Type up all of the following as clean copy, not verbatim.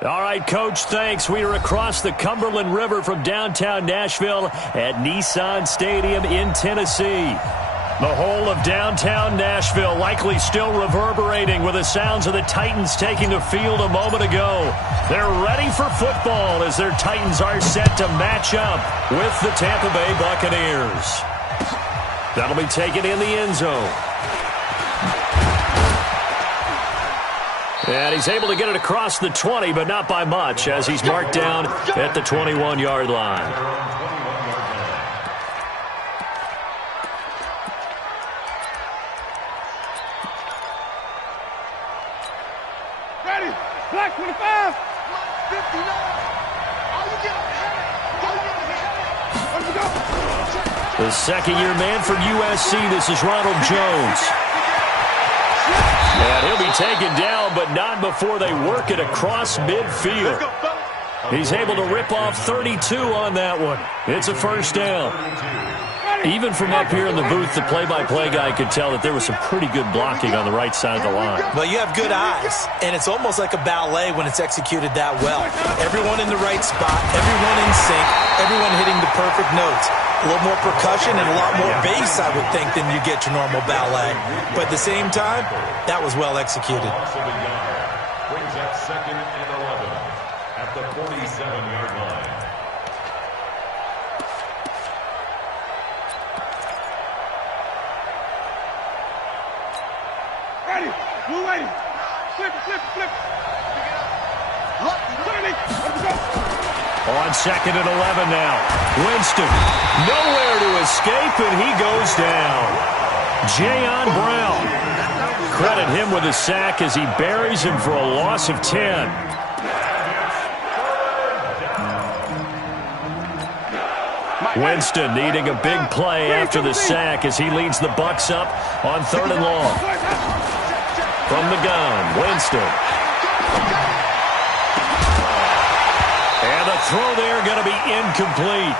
All right, Coach, thanks. We are across the Cumberland River from downtown Nashville at Nissan Stadium in Tennessee. The whole of downtown Nashville likely still reverberating with the sounds of the Titans taking the field a moment ago. They're ready for football as their Titans are set to match up with the Tampa Bay Buccaneers. That'll be taken in the end zone. And he's able to get it across the 20, but not by much, as he's marked down at the 21-yard line. Ready, black 25. 59. The second-year man for USC, this is Ronald Jones. And he'll be taken down, but not before they work it across midfield. He's able to rip off 32 on that one. It's a first down. Even from up here in the booth, the play-by-play guy could tell that there was some pretty good blocking on the right side of the line. Well, you have good eyes, and it's almost like a ballet when it's executed that well. Everyone in the right spot, everyone in sync, everyone hitting the perfect notes. A little more percussion and a lot more bass, I would think, than you get your normal ballet. But at the same time, that was well executed. Brings up 2nd and 11 at the 47-yard line. Ready, blue lady. Flip, flip, flip. Let's go. On 2nd and 11 now. Winston, nowhere to escape, and he goes down. Jayon Brown. Credit him with a sack as he buries him for a loss of 10. Winston needing a big play after the sack as he leads the Bucs up on 3rd and long. From the gun, Winston. And the throw there going to be incomplete.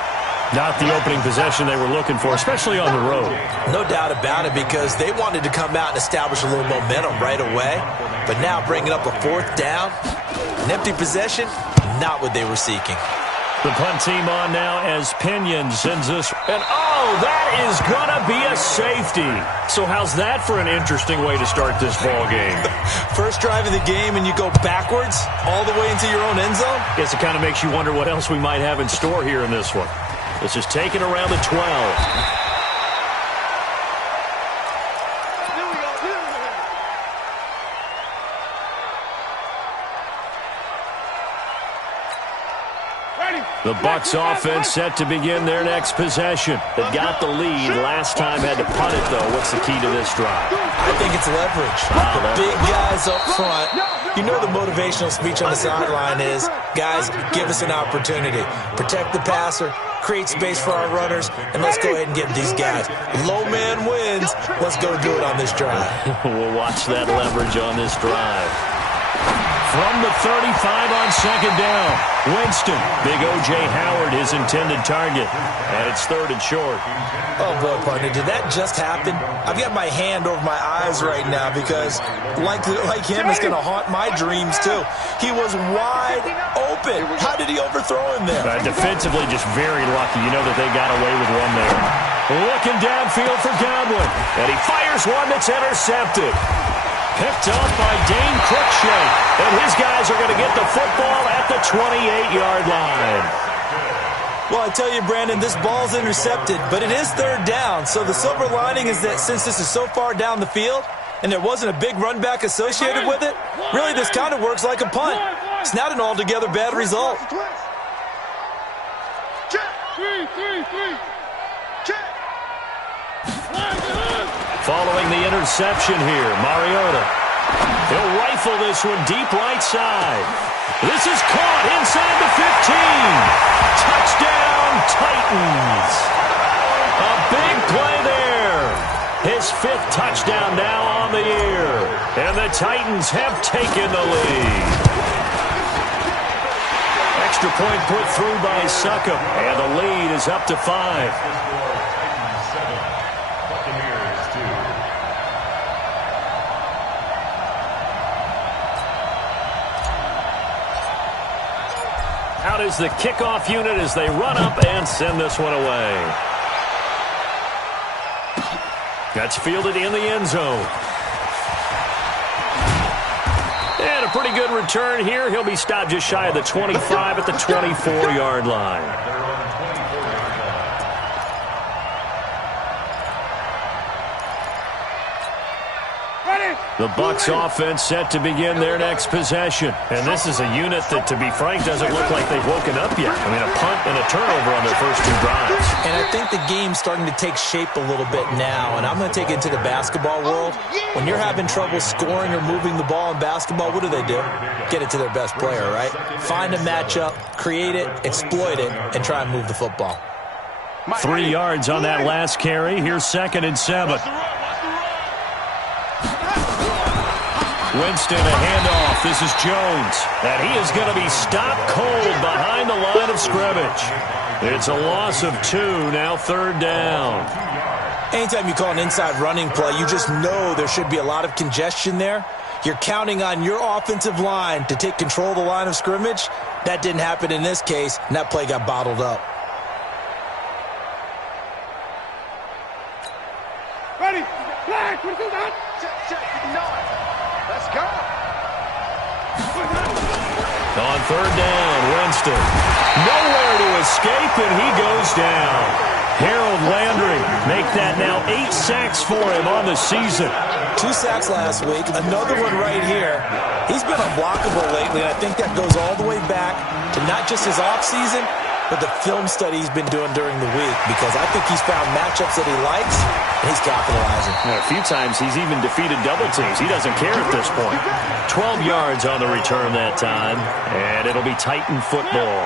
Not the opening possession they were looking for, especially on the road. No doubt about it, because they wanted to come out and establish a little momentum right away. But now bringing up a 4th down, an empty possession, not what they were seeking. The punt team on now as Pinion sends this. And, oh, that is going to be a safety. So how's that for an interesting way to start this ball game? First drive of the game and you go backwards all the way into your own end zone? Guess it kind of makes you wonder what else we might have in store here in this one. This is taken around the 12. The Bucs offense set to begin their next possession. They got the lead. Last time had to punt it, though. What's the key to this drive? I think it's leverage. The big guys up front. You know the motivational speech on the sideline is, guys, give us an opportunity. Protect the passer, create space for our runners, and let's go ahead and get these guys. Low man wins. Let's go do it on this drive. We'll watch that leverage on this drive. From the 35 on 2nd down, Winston. Big O.J. Howard, his intended target. And it's 3rd and short. Oh, boy, partner, did that just happen? I've got my hand over my eyes right now because, like him, it's going to haunt my dreams, too. He was wide open. How did he overthrow him there? Defensively, just very lucky. You know that they got away with one there. Looking downfield for Godwin. And he fires one that's intercepted. Picked up by Dane Cruikshank. And his guys are going to get the football at the 28-yard line. Well, I tell you, Brandon, this ball's intercepted, but it is 3rd down. So the silver lining is that since this is so far down the field and there wasn't a big run back associated with it, really this kind of works like a punt. It's not an altogether bad result. Following the interception here, Mariota. He'll rifle this one deep right side. This is caught inside the 15. Touchdown, Titans. A big play there. His 5th touchdown now on the year. And the Titans have taken the lead. Extra point put through by Succop. And the lead is up to 5. Out is the kickoff unit as they run up and send this one away. That's fielded in the end zone. And a pretty good return here. He'll be stopped just shy of the 25 at the 24-yard line. The Bucs offense set to begin their next possession. And this is a unit that, to be frank, doesn't look like they've woken up yet. I mean, a punt and a turnover on their first 2 drives. And I think the game's starting to take shape a little bit now. And I'm going to take it into the basketball world. When you're having trouble scoring or moving the ball in basketball, what do? Get it to their best player, right? Find a matchup, create it, exploit it, and try and move the football. 3 yards on that last carry. Here's 2nd and 7. Winston, a handoff. This is Jones. And he is going to be stopped cold behind the line of scrimmage. It's a loss of 2, now 3rd down. Anytime you call an inside running play, you just know there should be a lot of congestion there. You're counting on your offensive line to take control of the line of scrimmage. That didn't happen in this case, and that play got bottled up. Ready? Flag. What is that? Check. You know it. Let's go. On 3rd down, Winston. Nowhere to escape, and he goes down. Harold Landry make that now 8 sacks for him on the season. 2 sacks last week, another one right here. He's been unblockable lately, and I think that goes all the way back to not just his offseason, but the film study he's been doing during the week, because I think he's found matchups that he likes, and he's capitalizing. A few times he's even defeated double teams. He doesn't care at this point. 12 yards on the return that time, and it'll be Titan football.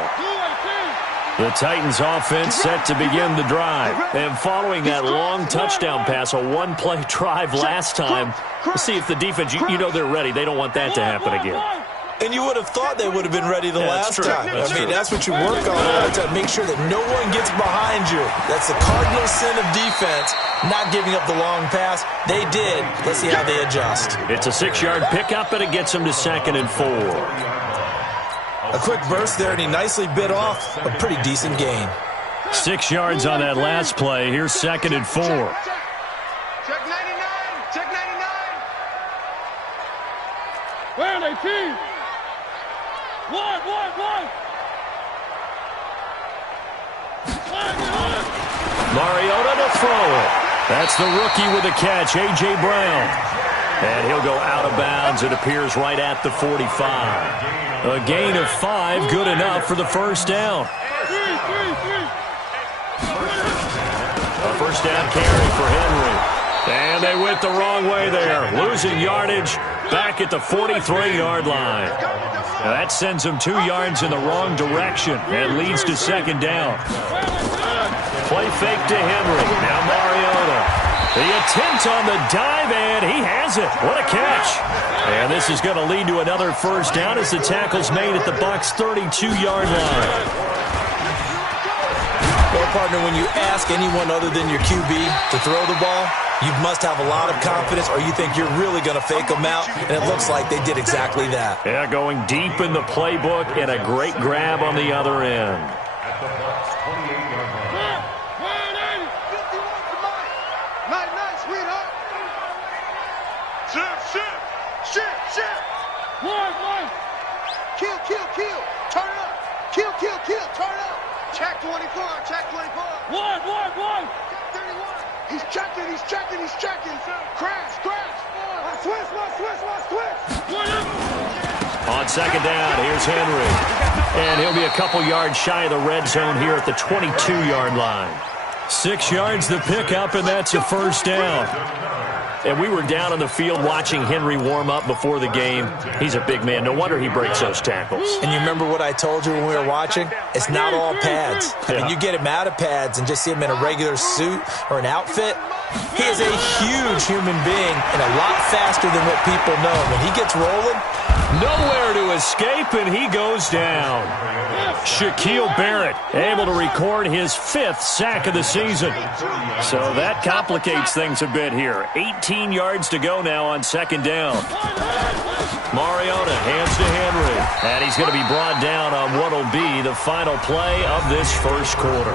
The Titans offense set to begin the drive. And following that long touchdown pass, a 1-play drive last time, we'll see if the defense, you know they're ready. They don't want that to happen again. And you would have thought they would have been ready the last time. That's what you work on all the time. Make sure that no one gets behind you. That's the cardinal sin of defense, not giving up the long pass. They did. Let's see how they adjust. It's a 6-yard pickup, and it gets them to 2nd and 4. A quick burst there, and he nicely bit off a pretty decent gain. 6 yards on that last play. Here's 2nd and 4. Check 99. Check 99. Where are they, team? One. Mariota to throw it. That's the rookie with the catch, A.J. Brown. And he'll go out of bounds. It appears right at the 45. A gain of 5, good enough for the first down. A first down carry for Henry. And they went the wrong way there. Losing yardage back at the 43-yard line. Now that sends them 2 yards in the wrong direction and leads to 2nd down. Play fake to Henry. Now Mariota. The attempt on the dive, and he has it. What a catch. And this is going to lead to another first down as the tackle's made at the Bucs' 32-yard line. Well, partner, when you ask anyone other than your QB to throw the ball, you must have a lot of confidence, or you think you're really going to fake them out, and it looks like they did exactly that. Yeah, going deep in the playbook, and a great grab on the other end. At the Bucs' 28-yard line. Night, sweetheart. Shift. One. Kill. Turn it up. Kill. Turn it up. Check 24. One. 31. He's checking. Crash. Switch. On 2nd down, here's Henry. And he'll be a couple yards shy of the red zone here at the 22-yard line. 6 yards the pickup, and that's a first down. And we were down on the field watching Henry warm up before the game. He's a big man. No wonder he breaks those tackles. And you remember what I told you when we were watching? It's not all pads. I mean, you get him out of pads and just see him in a regular suit or an outfit. He is a huge human being and a lot faster than what people know. When he gets rolling, nowhere to escape, and he goes down. Shaquille Barrett able to record his 5th sack of the season. So that complicates things a bit here. 18 yards to go now on 2nd down. Mariota hands to Henry. And he's going to be brought down on what will be the final play of this first quarter.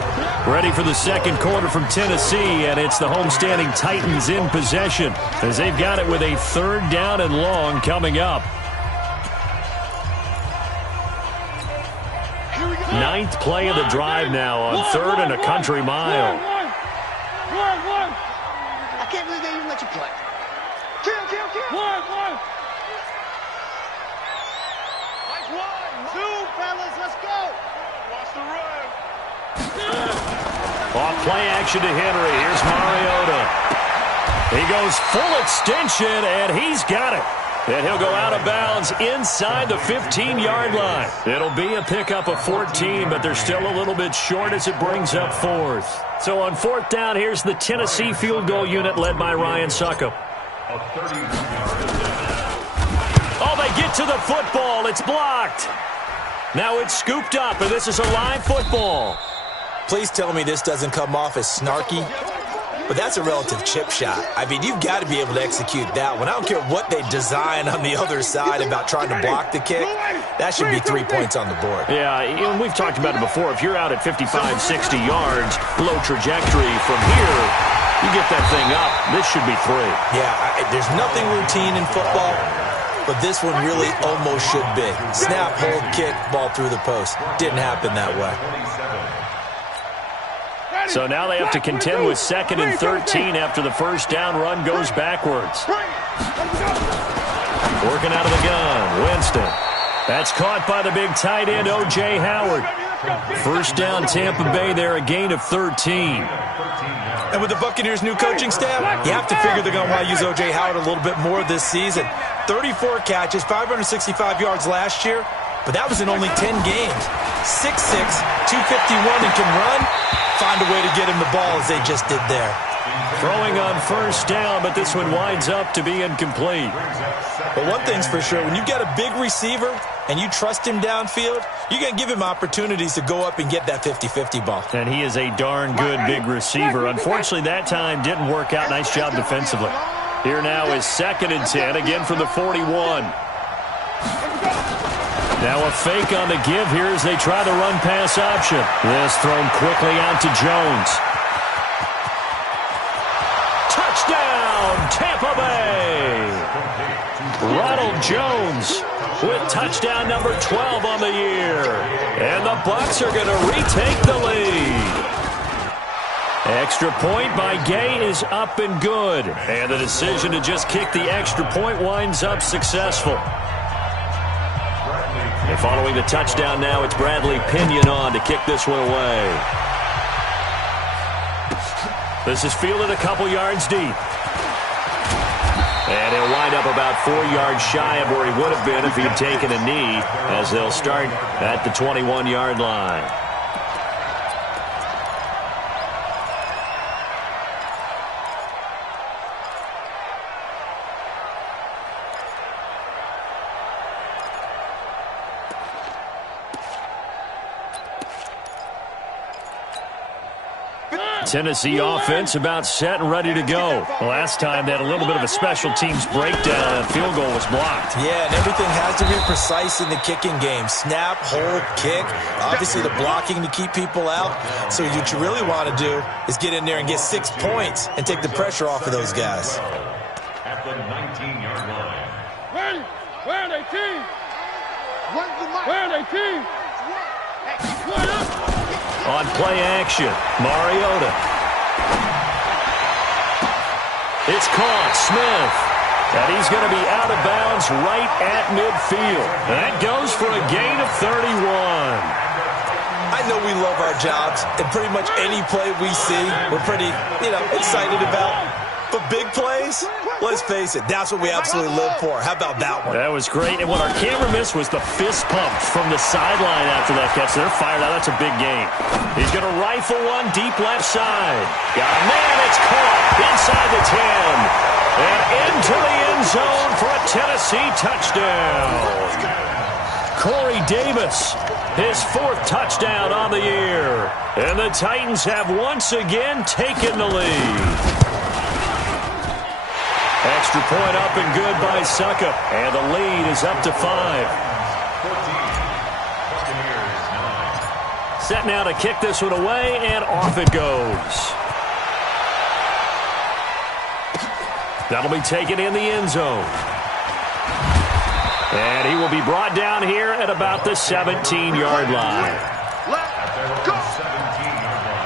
Ready for the second quarter from Tennessee, and it's the homestanding Titans in possession as they've got it with a 3rd down and long coming up. 9th play of the drive now on 3rd and a country mile. I can't believe they even let you play. Kill. Nice 1, 2, fellas, let's go. Watch the run. Off play action to Henry. Here's Mariota. He goes full extension, and he's got it. And he'll go out of bounds inside the 15-yard line. It'll be a pickup of 14, but they're still a little bit short as it brings up 4th. So on 4th down, here's the Tennessee field goal unit led by Ryan Succop. Oh, they get to the football. It's blocked. Now it's scooped up, and this is a live football. Please tell me this doesn't come off as snarky, but that's a relative chip shot. I mean, you've got to be able to execute that one. I don't care what they design on the other side about trying to block the kick. That should be 3 points on the board. Yeah, and we've talked about it before. If you're out at 55, 60 yards, low trajectory from here, you get that thing up. This should be 3. Yeah, there's nothing routine in football, but this one really almost should be. Snap, hold, kick, ball through the post. Didn't happen that way. So now they have to contend with 2nd and 13 after the first down run goes backwards. Working out of the gun, Winston. That's caught by the big tight end, O.J. Howard. First down, Tampa Bay there, a gain of 13. And with the Buccaneers' new coaching staff, you have to figure they're going to want to use O.J. Howard a little bit more this season. 34 catches, 565 yards last year, but that was in only 10 games. 6'6", 251, and can run. Find a way to get him the ball as they just did there. Throwing on first down, but this one winds up to be incomplete. But one thing's for sure, when you've got a big receiver and you trust him downfield, you're going to give him opportunities to go up and get that 50-50 ball. And he is a darn good big receiver. Unfortunately, that time didn't work out. Nice job defensively. Here now is 2nd and 10, again from the 41. Now a fake on the give here as they try the run-pass option. This thrown quickly out to Jones. Touchdown, Tampa Bay! Ronald Jones with touchdown number 12 on the year. And the Bucs are going to retake the lead. Extra point by Gay is up and good. And the decision to just kick the extra point winds up successful. And following the touchdown now, it's Bradley Pinion on to kick this one away. This is fielded a couple yards deep. And he'll wind up about 4 yards shy of where he would have been if he'd taken a knee, as they'll start at the 21-yard line. Tennessee offense about set and ready to go. Last time they had a little bit of a special teams breakdown, and a field goal was blocked. Yeah, and everything has to be precise in the kicking game. Snap, hold, kick. Obviously the blocking to keep people out. So what you really want to do is get in there and get 6 points and take the pressure off of those guys. At the 19-yard line. Where are they, team? Where are they, team? On play action, Mariota. It's caught, Smith. And he's going to be out of bounds right at midfield. That goes for a gain of 31. I know we love our jobs, and pretty much any play we see, we're pretty, excited about. But big plays, let's face it, that's what we absolutely live for. How about that one? That was great. And what our camera missed was the fist pump from the sideline after that catch. They're fired out. That's a big game. He's going to rifle one deep left side. Got a man. It's caught inside the 10. And into the end zone for a Tennessee touchdown. Corey Davis, his 4th touchdown on the year. And the Titans have once again taken the lead. Extra point up and good by Succop. And the lead is up to 5. Set now to kick this one away, and off it goes. That'll be taken in the end zone. And he will be brought down here at about the 17-yard line. Left, go. 17-yard line.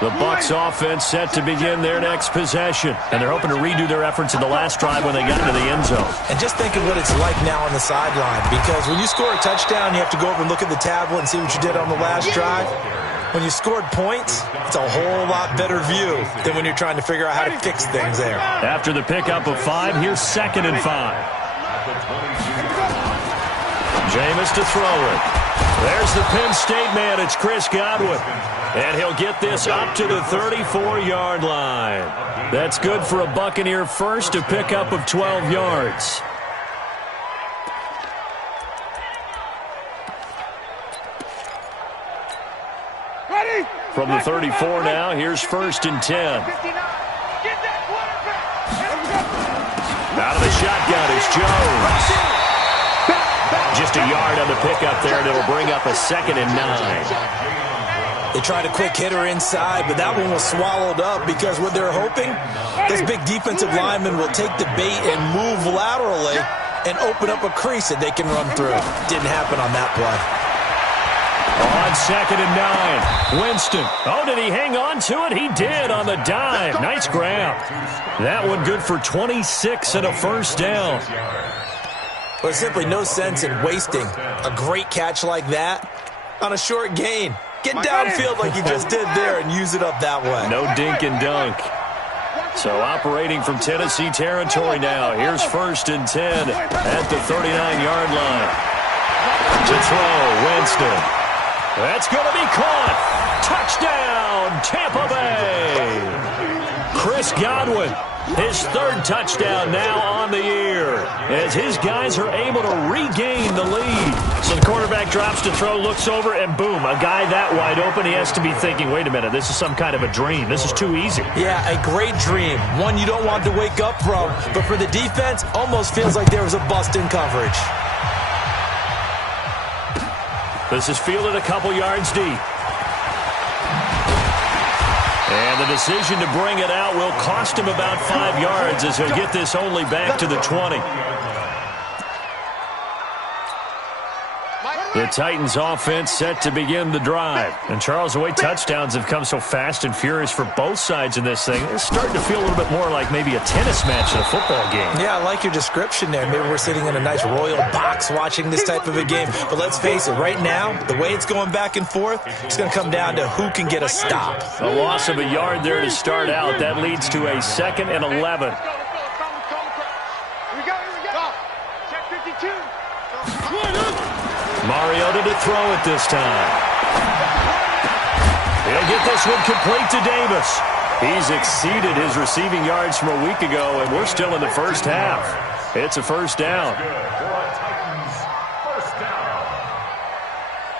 The Bucs offense set to begin their next possession. And they're hoping to redo their efforts in the last drive when they got into the end zone. And just think of what it's like now on the sideline. Because when you score a touchdown, you have to go over and look at the tablet and see what you did on the last drive. When you scored points, it's a whole lot better view than when you're trying to figure out how to fix things there. After the pickup of 5, here's 2nd and 5. Jameis to throw it. There's the Penn State man. It's Chris Godwin. And he'll get this up to the 34-yard line. That's good for a Buccaneer first, a pickup of 12 yards. From the 34 now, here's 1st and 10. Out of the shotgun is Jones. Just a yard on the pickup there, and it'll bring up a 2nd and 9. They tried a quick hitter inside, but that one was swallowed up because what they're hoping, this big defensive lineman will take the bait and move laterally and open up a crease that they can run through. Didn't happen on that play. On 2nd and 9, Winston. Oh, did he hang on to it? He did on the dive. Nice grab. That one good for 26 and a first down. Well, there's simply no sense in wasting a great catch like that on a short gain. Get downfield like you just did there and use it up that way. No dink and dunk. So operating from Tennessee territory now. Here's 1st and 10 at the 39-yard line. To throw, Winston. That's going to be caught. Touchdown, Tampa Bay. Chris Godwin, his 3rd touchdown now on the year, as his guys are able to regain the lead. So the quarterback drops to throw, looks over, and boom, a guy that wide open, he has to be thinking, wait a minute, this is some kind of a dream. This is too easy. Yeah, a great dream. One you don't want to wake up from, but for the defense, almost feels like there was a bust in coverage. This is fielded a couple yards deep. And the decision to bring it out will cost him about 5 yards as he'll get this only back to the 20. The Titans offense set to begin the drive. And Charles, the way touchdowns have come so fast and furious for both sides in this thing, it's starting to feel a little bit more like maybe a tennis match than a football game. Yeah, I like your description there. Maybe we're sitting in a nice royal box watching this type of a game. But let's face it, right now, the way it's going back and forth, it's going to come down to who can get a stop. A loss of a yard there to start out. That leads to a 2nd and 11. Here we go. Check 52. Mariota to throw it this time. He'll get this one complete to Davis. He's exceeded his receiving yards from a week ago, and we're still in the first half. It's a first down.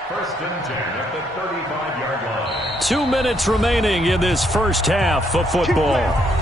First and 10 at the 35-yard line. 2 minutes remaining in this first half of football.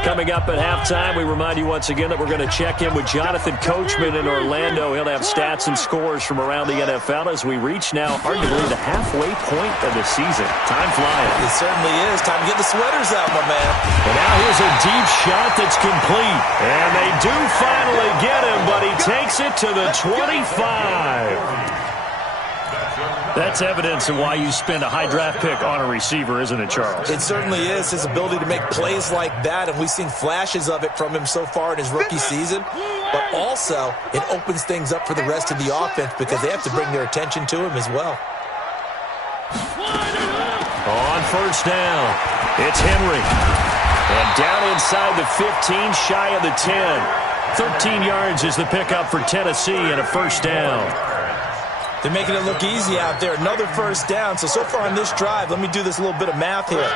Coming up at halftime, we remind you once again that we're going to check in with Jonathan Coachman in Orlando. He'll have stats and scores from around the NFL as we reach now, hard to believe, the halfway point of the season. Time flying. It certainly is. Time to get the sweaters out, my man. And now here's a deep shot that's complete. And they do finally get him, but he takes it to the 25. That's evidence of why you spend a high draft pick on a receiver, isn't it, Charles? It certainly is. His ability to make plays like that, and we've seen flashes of it from him so far in his rookie season. But also, it opens things up for the rest of the offense because they have to bring their attention to him as well. On first down, it's Henry. And down inside the 15, shy of the 10. 13 yards is the pickup for Tennessee and a first down. They're making it look easy out there. Another first down. So far on this drive, let me do this little bit of math here.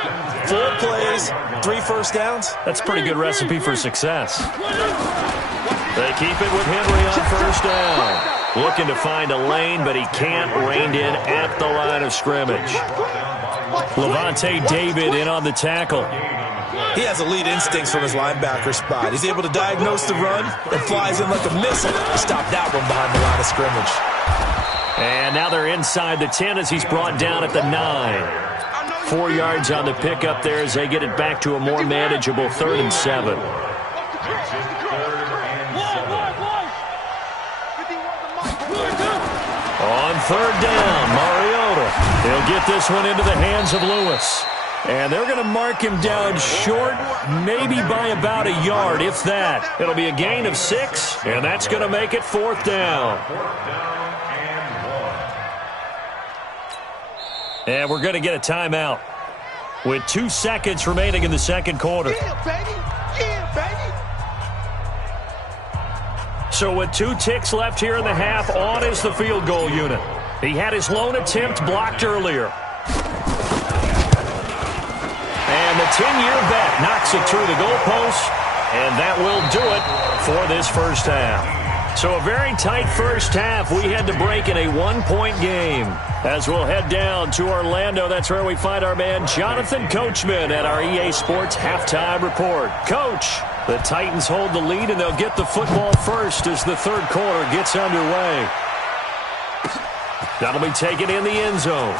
4 plays, 3 first downs. That's a pretty good recipe for success. They keep it with Henry on first down. Looking to find a lane, but he can't. Reined in at the line of scrimmage. Levante David in on the tackle. He has elite instincts from his linebacker spot. He's able to diagnose the run and flies in like a missile to stop that one behind the line of scrimmage. And now they're inside the 10 as he's brought down at the 9. 4 yards on the pickup there as they get it back to a more manageable 3rd and 7. On 3rd down, Mariota. He'll get this one into the hands of Lewis. And they're going to mark him down short, maybe by about a yard, if that. It'll be a gain of 6, and that's going to make it 4th down. And we're going to get a timeout with 2 seconds remaining in the second quarter. Yeah, baby. Yeah, baby. So with 2 ticks left here in the half, on is the field goal unit. He had his lone attempt blocked earlier. And the 10-year vet knocks it through the goalpost, and that will do it for this first half. So a very tight first half. We had to break in a 1-point game. As we'll head down to Orlando, that's where we find our man Jonathan Coachman at our EA Sports Halftime Report. Coach, the Titans hold the lead, and they'll get the football first as the third quarter gets underway. That'll be taken in the end zone.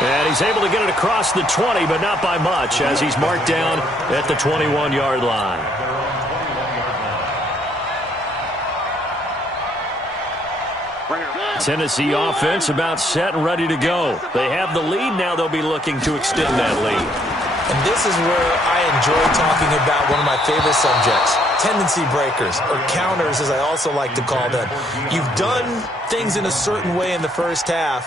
And he's able to get it across the 20, but not by much, as he's marked down at the 21-yard line. Tennessee offense about set and ready to go. They have the lead. Now they'll be looking to extend that lead. And this is where I enjoy talking about one of my favorite subjects, tendency breakers, or counters as I also like to call them. You've done things in a certain way in the first half,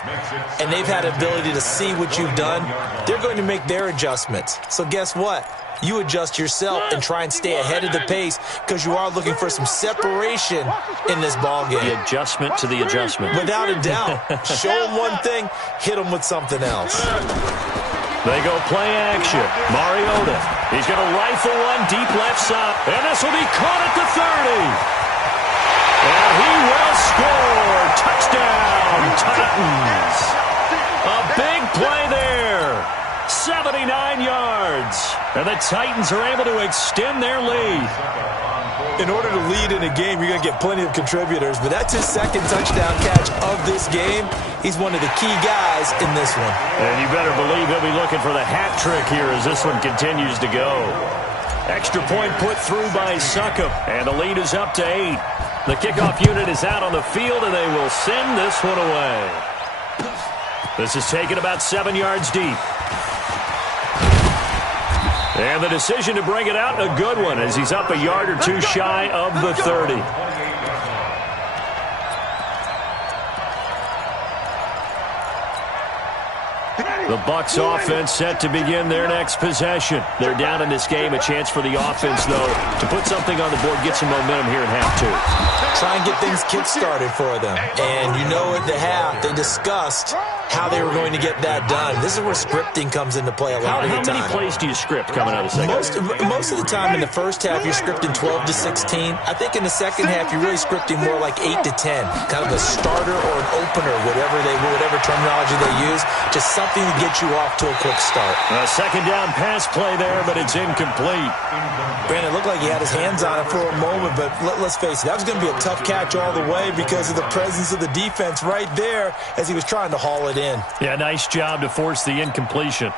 and they've had ability to see what you've done. They're going to make their adjustments. So guess what? You adjust yourself and try and stay ahead of the pace because you are looking for some separation in this ball game. The adjustment to the adjustment. Without a doubt. Show them one thing, hit them with something else. They go play action. Mariota. He's going to rifle one deep left side. And this will be caught at the 30. And he will score. Touchdown, Titans. A big play there. 79 yards. And the Titans are able to extend their lead. In order to lead in a game, you're going to get plenty of contributors, but that's his second touchdown catch of this game. He's one of the key guys in this one. And you better believe he'll be looking for the hat trick here as this one continues to go. Extra point put through by Succop, and the lead is up to 8. The kickoff unit is out on the field, and they will send this one away. This is taken about 7 yards deep. And the decision to bring it out, a good one, as he's up a yard or two shy of the 30. The Bucs offense set to begin their next possession. They're down in this game. A chance for the offense, though, to put something on the board, get some momentum here in half 2. Try and get things kick-started for them. And you know at the half, they discussed how they were going to get that done. This is where scripting comes into play a lot of the time. How many plays do you script coming out of the second? Most of the time in the first half, you're scripting 12 to 16. I think in the second half, you're really scripting more like 8 to 10. Kind of a starter or an opener, whatever terminology they use. Just something to get you off to a quick start. A second down pass play there, but it's incomplete. Brandon, it looked like he had his hands on it for a moment, but let's face it, that was going to be a tough catch all the way because of the presence of the defense right there as he was trying to haul it in. Yeah, nice job to force the incompletion.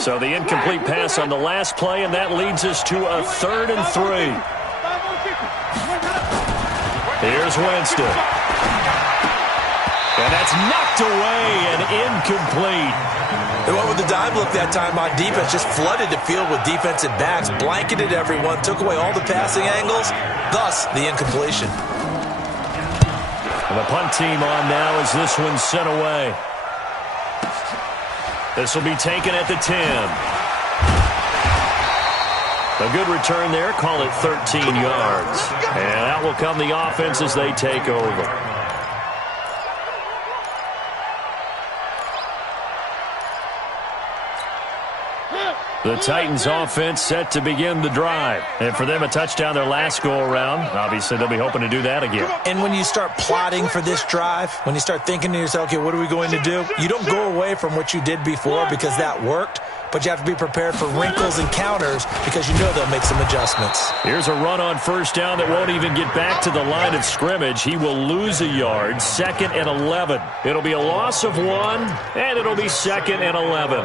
So the incomplete pass on the last play, and that leads us to a 3rd and 3. Here's Winston. And that's knocked away and incomplete. They went with the dime look that time on defense, just flooded the field with defensive backs, blanketed everyone, took away all the passing angles, thus the incompletion. And the punt team on now as this one's sent away. This will be taken at the 10. A good return there, call it 13 yards. And out will come the offense as they take over. The Titans offense set to begin the drive. And for them, a touchdown their last go-around. Obviously, they'll be hoping to do that again. And when you start plotting for this drive, when you start thinking to yourself, okay, what are we going to do? You don't go away from what you did before because that worked, but you have to be prepared for wrinkles and counters because you know they'll make some adjustments. Here's a run on first down that won't even get back to the line of scrimmage. He will lose a yard, 2nd and 11. It'll be a loss of 1, and it'll be 2nd and 11.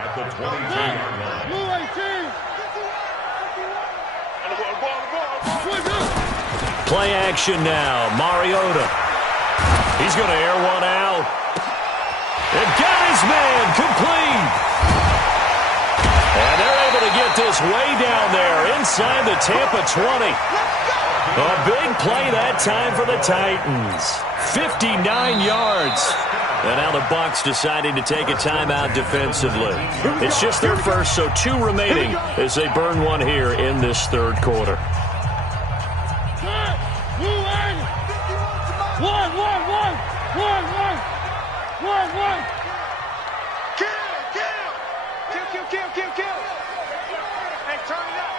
At the 22-yard line. Play action now. Mariota. He's going to air one out. And got his man complete. And they're able to get this way down there inside the Tampa 20. A big play that time for the Titans. 59 yards. And now the Bucs deciding to take a timeout defensively. It's just their first, so 2 remaining as they burn one here in this third quarter. Kill. Hey, turn it up.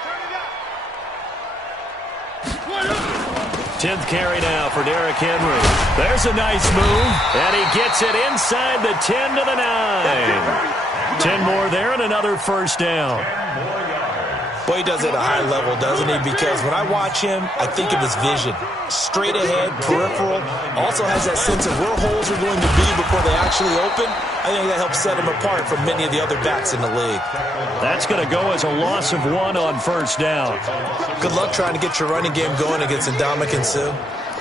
10th carry now for Derrick Henry. There's a nice move, and he gets it inside the 10 to the 9. 10 more there and another first down. Boy, he does it at a high level, doesn't he? Because when I watch him, I think of his vision. Straight ahead, peripheral. Also has that sense of where holes are going to be before they actually open. I think that helps set him apart from many of the other backs in the league. That's going to go as a loss of 1 on first down. Good luck trying to get your running game going against Ndamukong Suh.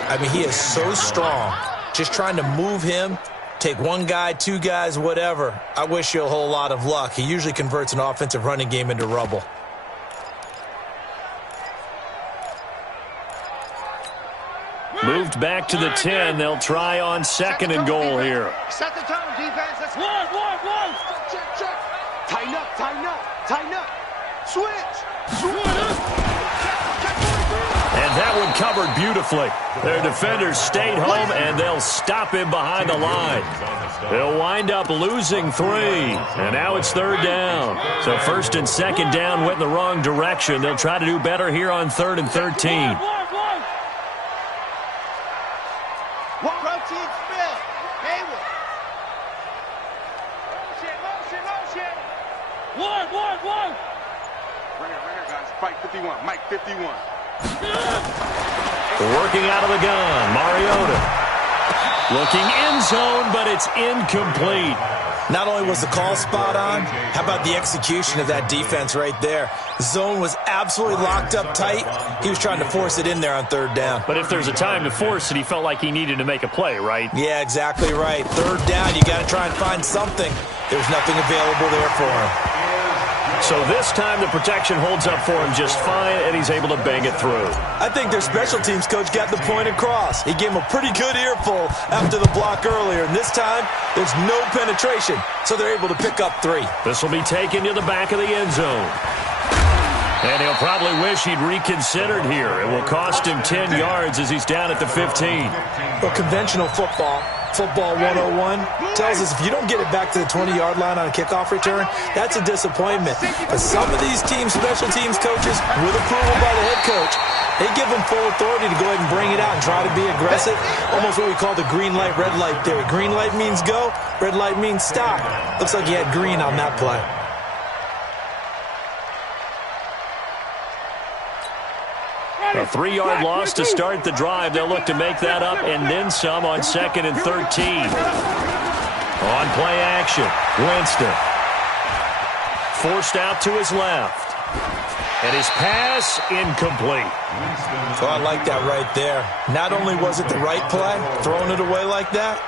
I mean, he is so strong. Just trying to move him, take 1 guy, 2 guys, whatever. I wish you a whole lot of luck. He usually converts an offensive running game into rubble. Moved back to the 10. They'll try on 2nd and goal here. Set the tone, defense. Let's one. Check. Tighten up. Switch. And that one covered beautifully. Their defenders stayed home, and they'll stop him behind the line. They'll wind up losing 3. And now it's 3rd down. So 1st and 2nd down went in the wrong direction. They'll try to do better here on 3rd and 13. Protein spill. Hayward. Motion. One. Bring it, guys. Fight 51. Mike 51. Working out of the gun, Mariota. Looking end zone, but it's incomplete. Not only was the call spot on, how about the execution of that defense right there? Zone was absolutely locked up tight. He was trying to force it in there on 3rd down. But if there's a time to force it, he felt like he needed to make a play, right? Yeah, exactly right. 3rd down, you got to try and find something. There was nothing available there for him. So this time the protection holds up for him just fine, and he's able to bang it through. I think their special teams coach got the point across. He gave him a pretty good earful after the block earlier, and this time there's no penetration, so they're able to pick up 3. This will be taken to the back of the end zone. And he'll probably wish he'd reconsidered here. It will cost him 10 yards as he's down at the 15. Well, conventional football 101, tells us if you don't get it back to the 20-yard line on a kickoff return, that's a disappointment. But some of these teams, special teams coaches, with approval by the head coach, they give them full authority to go ahead and bring it out and try to be aggressive. Almost what we call the green light, red light theory. Green light means go, red light means stop. Looks like he had green on that play. A 3-yard loss to start the drive. They'll look to make that up and then some on 2nd and 13. On play action, Winston. Forced out to his left. And his pass incomplete. Oh, I like that right there. Not only was it the right play, throwing it away like that,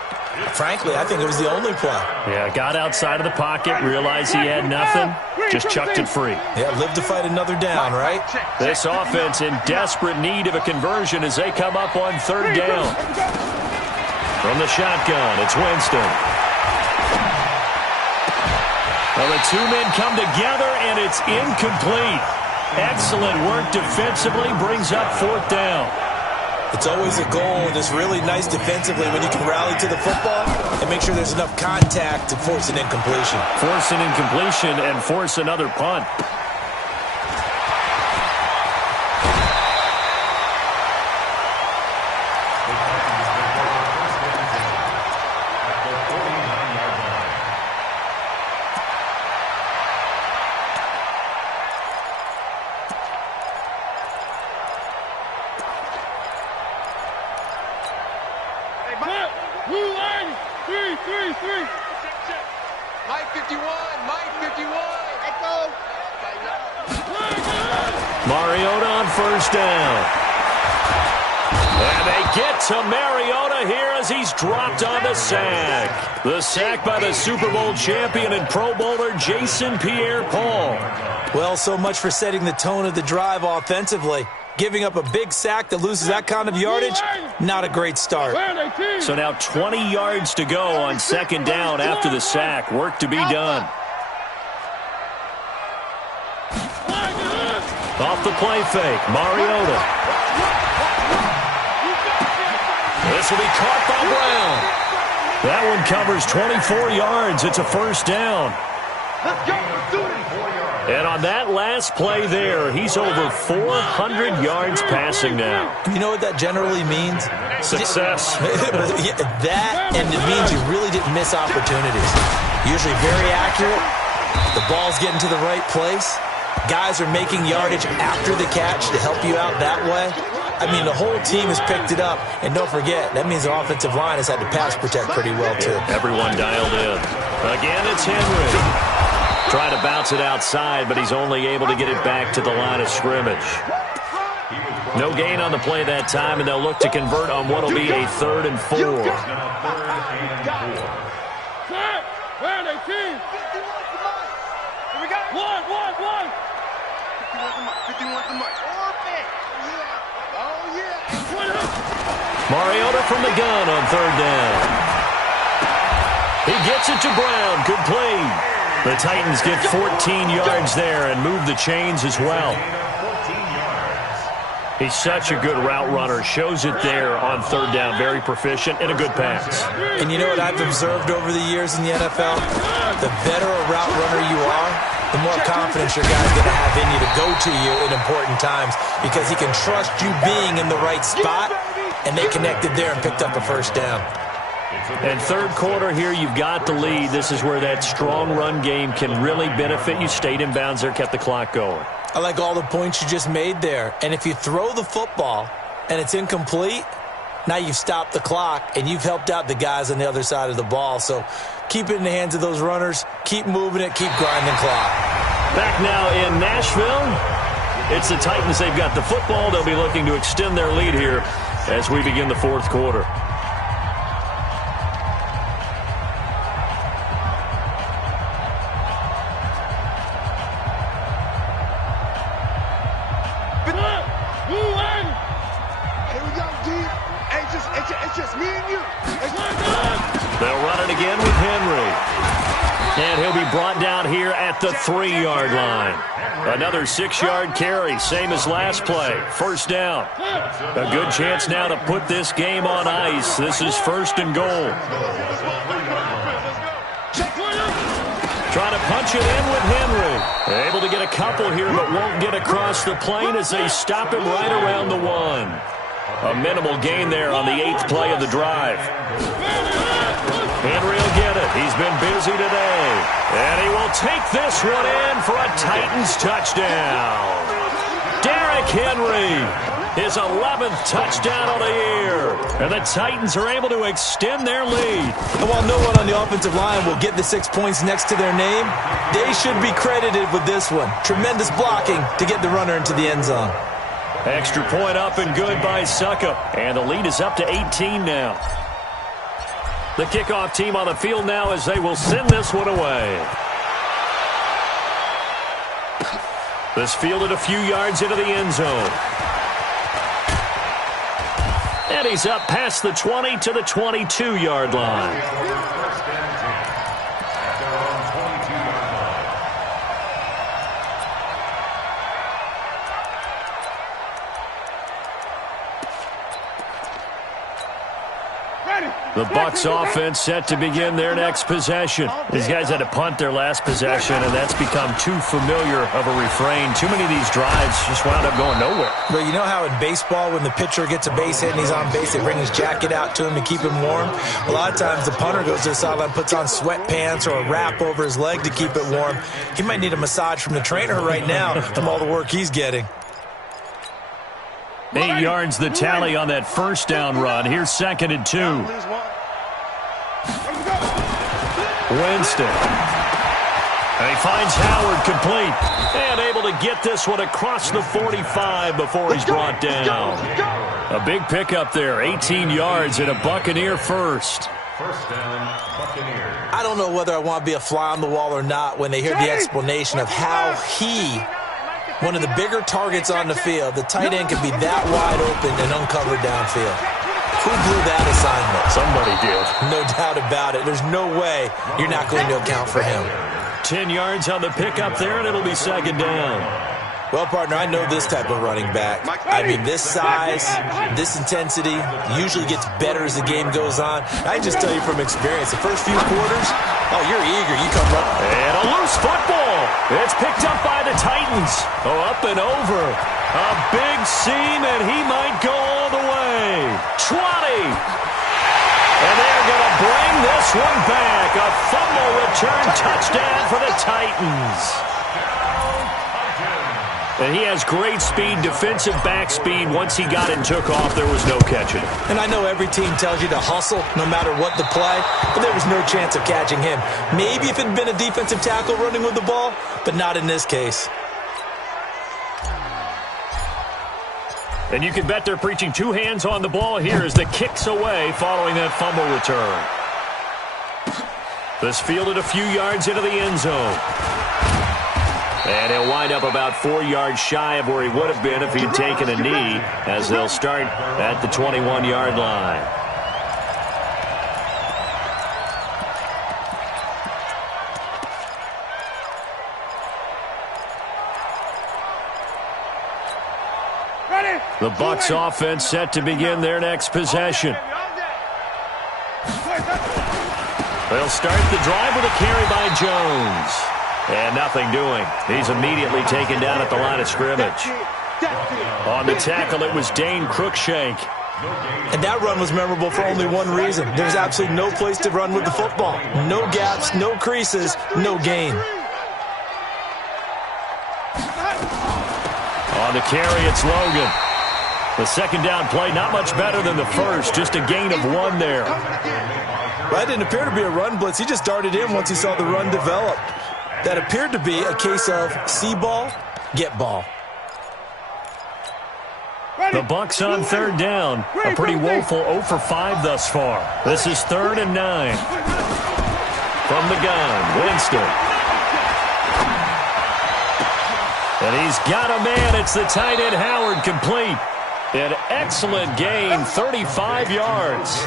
frankly, I think it was the only play. Yeah, got outside of the pocket, realized he had nothing, just chucked it free. Yeah, live to fight another down, right? This offense in desperate need of a conversion as they come up on 3rd down. From the shotgun, it's Winston. Well, the 2 men come together, and it's incomplete. Excellent work defensively, brings up 4th down. It's always a goal, and it's really nice defensively when you can rally to the football and make sure there's enough contact to force an incompletion. Force an incompletion and force another punt. Mike 51, Mike 51. Echo. Mariota on first down. And they get to Mariota here as he's dropped on the sack. The sack by the Super Bowl champion and Pro Bowler Jason Pierre-Paul. Well, so much for setting the tone of the drive offensively. Giving up a big sack that loses that kind of yardage, not a great start. So now 20 yards to go on second down after the sack. Work to be done. Off the play fake, Mariota. This will be caught by Brown. That one covers 24 yards. It's a first down. And on that last play there, he's over 400 yards passing now. You know what that generally means? Success. That, and it means you really didn't miss opportunities. Usually very accurate. The ball's getting to the right place. Guys are making yardage after the catch to help you out that way. I mean, the whole team has picked it up. And don't forget, that means the offensive line has had to pass protect pretty well, too. Everyone dialed in. Again, it's Henry. Trying to bounce it outside, but he's only able to get it back to the line of scrimmage. No gain on the play that time, and they'll look to convert on what will be a 3rd and 4. Mariota from the gun on 3rd down. He gets it to Brown. Good play. The Titans get 14 yards there and move the chains as well. He's such a good route runner. Shows it there on 3rd down. Very proficient and a good pass. And you know what I've observed over the years in the NFL? The better a route runner you are, the more confidence your guy's going to have in you to go to you in important times because he can trust you being in the right spot, and they connected there and picked up a first down. And 3rd quarter here, you've got the lead. This is where that strong run game can really benefit you. Stayed in bounds there, kept the clock going. I like all the points you just made there. And if you throw the football and it's incomplete, now you've stopped the clock and you've helped out the guys on the other side of the ball. So keep it in the hands of those runners. Keep moving it. Keep grinding clock. Back now in Nashville. It's the Titans. They've got the football. They'll be looking to extend their lead here as we begin the 4th quarter. It's just me and you. They'll run it again with Henry. And he'll be brought down here at the 3-yard line. Another 6-yard carry, same as last play. First down. A good chance now to put this game on ice. This is 1st and goal. Trying to punch it in with Henry. Able to get a couple here, but won't get across the plane as they stop him right around the 1. A minimal gain there on the 8th play of the drive. Henry will get it. He's been busy today. And he will take this one in for a Titans touchdown. Derrick Henry, his 11th touchdown of the year. And the Titans are able to extend their lead. And while no one on the offensive line will get the 6 points next to their name, they should be credited with this one. Tremendous blocking to get the runner into the end zone. Extra point up and good by Suckup. And the lead is up to 18 now. The kickoff team on the field now as they will send this one away. This fielded a few yards into the end zone. And he's up past the 20 to the 22-yard line. The Bucs offense set to begin their next possession. These guys had to punt their last possession, and that's become too familiar of a refrain. Too many of these drives just wound up going nowhere. But you know how in baseball, when the pitcher gets a base hit and he's on base, they bring his jacket out to him to keep him warm? A lot of times the punter goes to the sideline, puts on sweatpants or a wrap over his leg to keep it warm. He might need a massage from the trainer right now from all the work he's getting. 8 yards the tally on that first down run. Here's 2nd and 2. Winston. And he finds Howard complete. And able to get this one across the 45 before he's brought down. A big pickup there. 18 yards and a Buccaneer first. First down, Buccaneers. I don't know whether I want to be a fly on the wall or not when they hear the explanation of how he, one of the bigger targets on the field, the tight end can be that wide open and uncovered downfield. Who blew that assignment? Somebody did. No doubt about it. There's no way you're not going to account for him. 10 yards on the pickup there, and it'll be 2nd down. Well, partner, I know this type of running back. I mean, this size, this intensity usually gets better as the game goes on. I can just tell you from experience, the first few quarters, oh, you're eager. You come up. And a loose football. It's picked up by the Titans. Oh, up and over. A big seam, and he might go all the way. 20. And they're going to bring this one back. A fumble return touchdown for the Titans. And he has great speed, defensive back speed. Once he got it and took off, there was no catching him. And I know every team tells you to hustle no matter what the play, but there was no chance of catching him. Maybe if it had been a defensive tackle running with the ball, but not in this case. And you can bet they're preaching 2 hands on the ball here as the kick's away following that fumble return. This fielded a few yards into the end zone. And he'll wind up about 4 yards shy of where he would have been if he had taken a knee, as they'll start at the 21-yard line. The Bucs offense set to begin their next possession. They'll start the drive with a carry by Jones. And nothing doing. He's immediately taken down at the line of scrimmage. On the tackle, it was Dane Cruikshank. And that run was memorable for only one reason. There's absolutely no place to run with the football. No gaps, no creases, no gain. On the carry, it's Logan. The 2nd down play, not much better than the first. Just a gain of 1 there. That didn't appear to be a run blitz. He just darted in once he saw the run develop. That appeared to be a case of see ball, get ball. The Bucs on 3rd down. A pretty woeful 0 for 5 thus far. This is 3rd and 9. From the gun, Winston. And he's got a man. It's the tight end Howard complete. An excellent gain, 35 yards.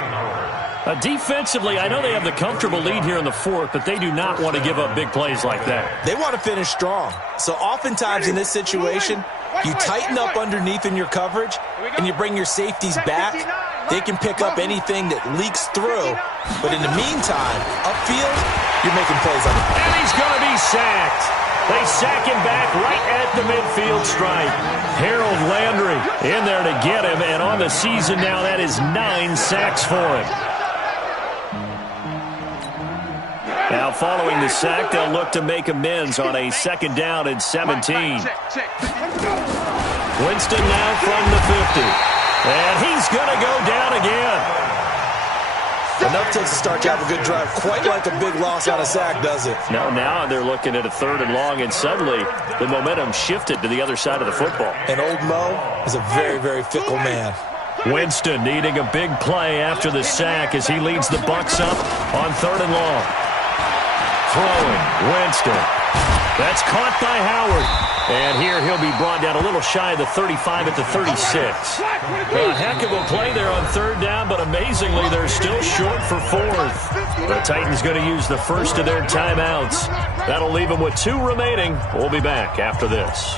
Defensively, I know they have the comfortable lead here in the 4th, but they do not want to give up big plays like that. They want to finish strong. So oftentimes in this situation, you tighten up underneath in your coverage, and you bring your safeties back. They can pick up anything that leaks through. But in the meantime, upfield, you're making plays on it. And he's going to be sacked. They sack him back right at the midfield stripe. Harold Landry in there to get him, and on the season now, that is 9 sacks for him. Now, following the sack, they'll look to make amends on a 2nd down and 17. Winston now from the 50. And he's going to go down again. Enough takes to start to have a good drive. Quite like a big loss on a sack, does it? No, now they're looking at a 3rd and long, and suddenly the momentum shifted to the other side of the football. And old Mo is a very, very fickle man. Winston needing a big play after the sack as he leads the Bucs up on 3rd and long. Throwing, Winston. That's caught by Howard. And here he'll be brought down a little shy of the 35 at the 36. A heck of a play there on 3rd down, but amazingly they're still short for 4th. The Titans going to use the first of their timeouts. That'll leave them with 2 remaining. We'll be back after this.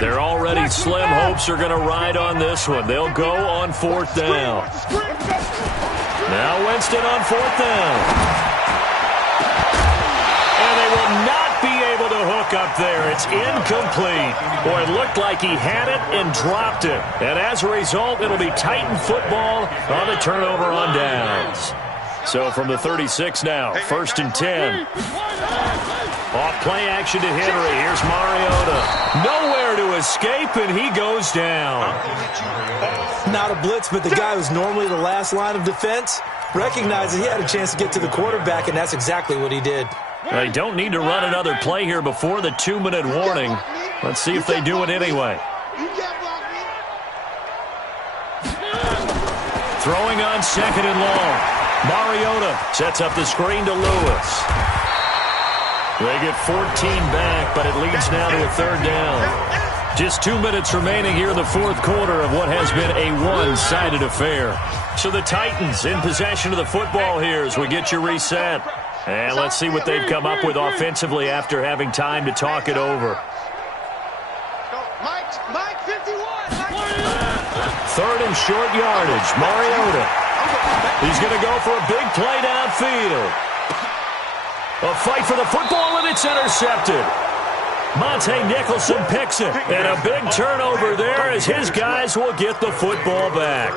Their already slim hopes are going to ride on this one. They'll go on 4th down. Now Winston on 4th down. And they will not be able to hook up there. It's incomplete. Boy, it looked like he had it and dropped it. And as a result, it'll be Titan football on the turnover on downs. So from the 36 now, 1st and 10. Off play action to Henry. Here's Mariota. Nowhere to escape, and he goes down. Not a blitz, but the guy who's normally the last line of defense recognizes he had a chance to get to the quarterback, and that's exactly what he did. They don't need to run another play here before the 2-minute warning. Let's see if they do it anyway. Throwing on 2nd and long. Mariota sets up the screen to Lewis. They get 14 back, but it leads now to a 3rd down. Just 2 minutes remaining here in the 4th quarter of what has been a one-sided affair. So the Titans in possession of the football here as we get you reset. And let's see what they've come up with offensively after having time to talk it over. Mike 51. 3rd and short yardage. Mariota. He's going to go for a big play downfield. A fight for the football, and it's intercepted. Monte Nicholson picks it, and a big turnover there as his guys will get the football back.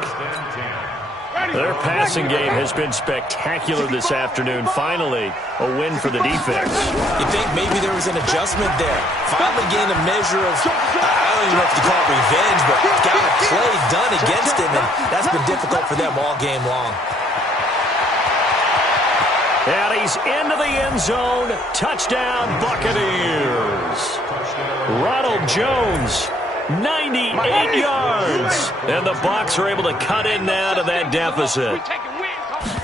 Their passing game has been spectacular this afternoon. Finally, a win for the defense. You think maybe there was an adjustment there. Finally gained a measure of, I don't even know if you call it revenge, but got a play done against him, and that's been difficult for them all game long. And he's into the end zone. Touchdown, Buccaneers. Ronald Jones, 98 yards. And the Bucs are able to cut in now to that deficit.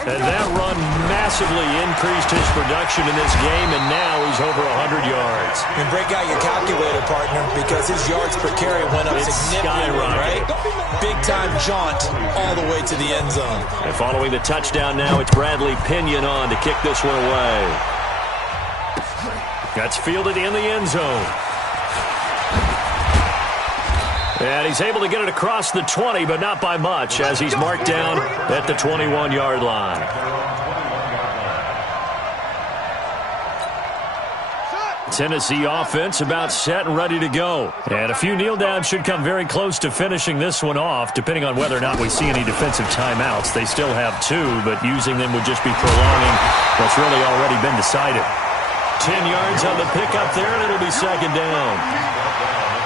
And that run massively increased his production in this game, and now he's over 100 yards. And break out your calculator, partner, because his yards per carry went up significantly, right? Big-time jaunt all the way to the end zone. And following the touchdown now, it's Bradley Pinion on to kick this one away. That's fielded in the end zone. And he's able to get it across the 20, but not by much, as he's marked down at the 21-yard line. Tennessee offense about set and ready to go. And a few kneel downs should come very close to finishing this one off, depending on whether or not we see any defensive timeouts. They still have 2, but using them would just be prolonging what's really already been decided. 10 yards on the pickup there, and it'll be 2nd down.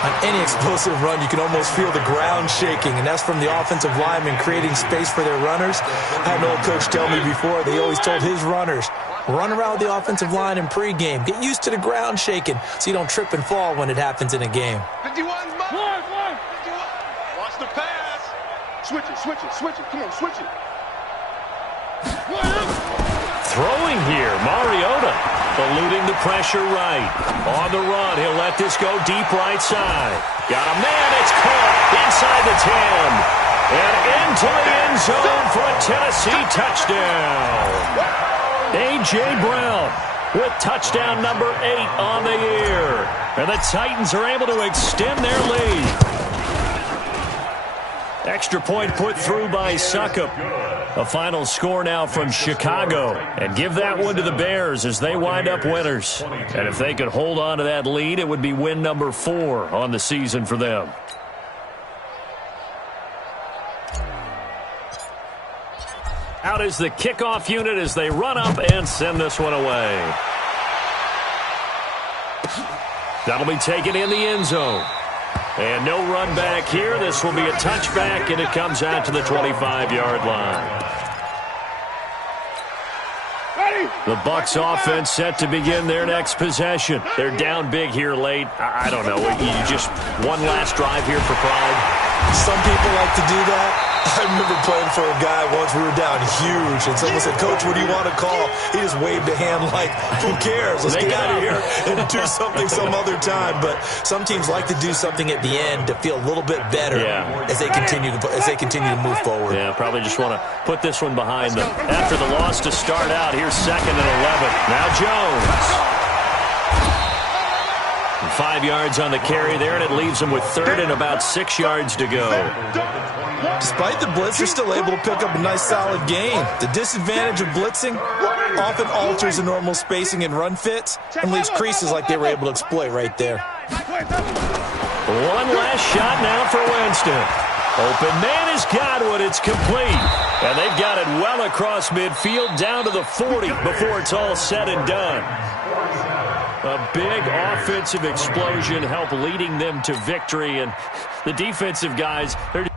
On any explosive run, you can almost feel the ground shaking, and that's from the offensive linemen creating space for their runners. I had an old coach tell me before, they always told his runners, run around the offensive line in pregame. Get used to the ground shaking so you don't trip and fall when it happens in a game. 51's mine. 51. Watch the pass. Switch it. Come on, switch it. Throwing here, Mariota, eluding the pressure right. On the run, he'll let this go deep right side. Got a man, it's caught inside the 10. And into the end zone for a Tennessee touchdown. A.J. Brown with touchdown number 8 on the year. And the Titans are able to extend their lead. Extra point put through by Succop. A final score now from Chicago. And give that one to the Bears as they wind up winners. And if they could hold on to that lead, it would be win number 4 on the season for them. Out is the kickoff unit as they run up and send this one away. That'll be taken in the end zone. And no run back here. This will be a touchback, and it comes out to the 25-yard line. The Bucs offense set to begin their next possession. They're down big here late. I don't know. You just one last drive here for pride. Some people like to do that. I remember playing for a guy once. We were down huge, and someone said, "Coach, what do you want to call?" He just waved a hand like, "Who cares? Let's get out of here and do something some other time." But some teams like to do something at the end to feel a little bit better as they continue to move forward. Yeah, probably just want to put this one behind them. After the loss to start out, here's 2nd and 11. Now Jones. 5 yards on the carry there, and it leaves them with third and about 6 yards to go. Despite the blitz, they're still able to pick up a nice solid gain. The disadvantage of blitzing often alters the normal spacing and run fits and leaves creases like they were able to exploit right there. One last shot now for Winston. Open man is Godwin. It's complete. And they've got it well across midfield down to the 40 before it's all said and done. A big offensive explosion helped leading them to victory. And the defensive guys, they're